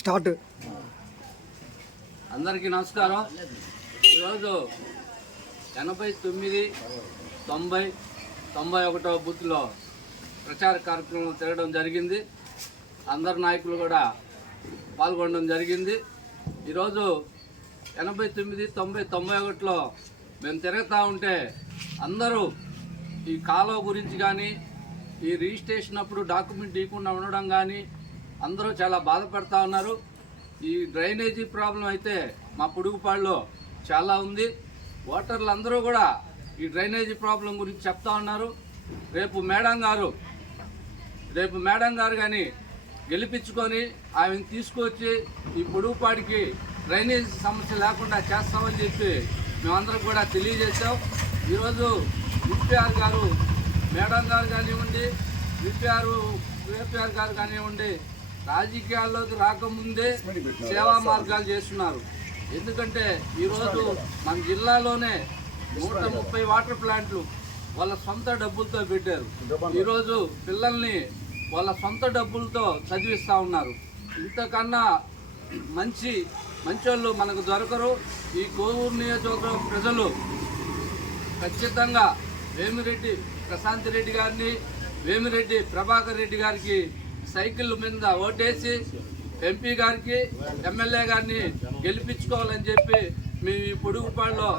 Start. అందరికీ నమస్కారం. ఈరోజు 89, 90, 91 బూత్లో ప్రచార కార్యక్రమం తిరగడం జరిగింది. అందరు నాయకులు కూడా పాల్గొనడం జరిగింది. ఈరోజు 89, 90, 91లో మేము తిరుగుతూ ఉంటే అందరూ ఈ కాలువ గురించి కానీ ఈ రిజిస్ట్రేషన్ అప్పుడు డాక్యుమెంట్ ఇవ్వకుండా ఉండడం కానీ అందరూ చాలా బాధపడుతూ ఉన్నారు. ఈ డ్రైనేజీ ప్రాబ్లం అయితే మా పొడుగుపాడులో చాలా ఉంది. ఓటర్లు అందరూ కూడా ఈ డ్రైనేజీ ప్రాబ్లం గురించి చెప్తా ఉన్నారు. రేపు మేడం గారు కానీ గెలిపించుకొని ఆమెను తీసుకొచ్చి ఈ పొడుగుపాడికి డ్రైనేజీ సమస్య లేకుండా చేస్తామని చెప్పి మేమందరం కూడా తెలియజేశాం. ఈరోజు విపిఆర్ గారు, మేడం గారు కానివ్వండి, విపిఆర్ గారు కానివ్వండి, రాజకీయాల్లోకి రాకముందే సేవా మార్గాలు చేస్తున్నారు. ఎందుకంటే ఈరోజు మన జిల్లాలోనే 130 వాటర్ ప్లాంట్లు వాళ్ళ సొంత డబ్బులతో పెట్టారు. ఈరోజు పిల్లల్ని వాళ్ళ సొంత డబ్బులతో చదివిస్తూ ఉన్నారు. ఇంతకన్నా మంచోళ్ళు మనకు దొరకరు. ఈ కోవూరు నియోజకవర్గం ప్రజలు ఖచ్చితంగా వేమిరెడ్డి ప్రశాంత్ రెడ్డి గారిని, వేమిరెడ్డి ప్రభాకర్ రెడ్డి గారికి సైకిల్ మీద ఓటేసి ఎంపీ గారికి, ఎమ్మెల్యే గారిని గెలిపించుకోవాలని చెప్పి మేము ఈ పొడుగుపాడులో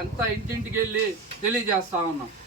అంతా ఇంటింటికి వెళ్ళి తెలియజేస్తా ఉన్నాం.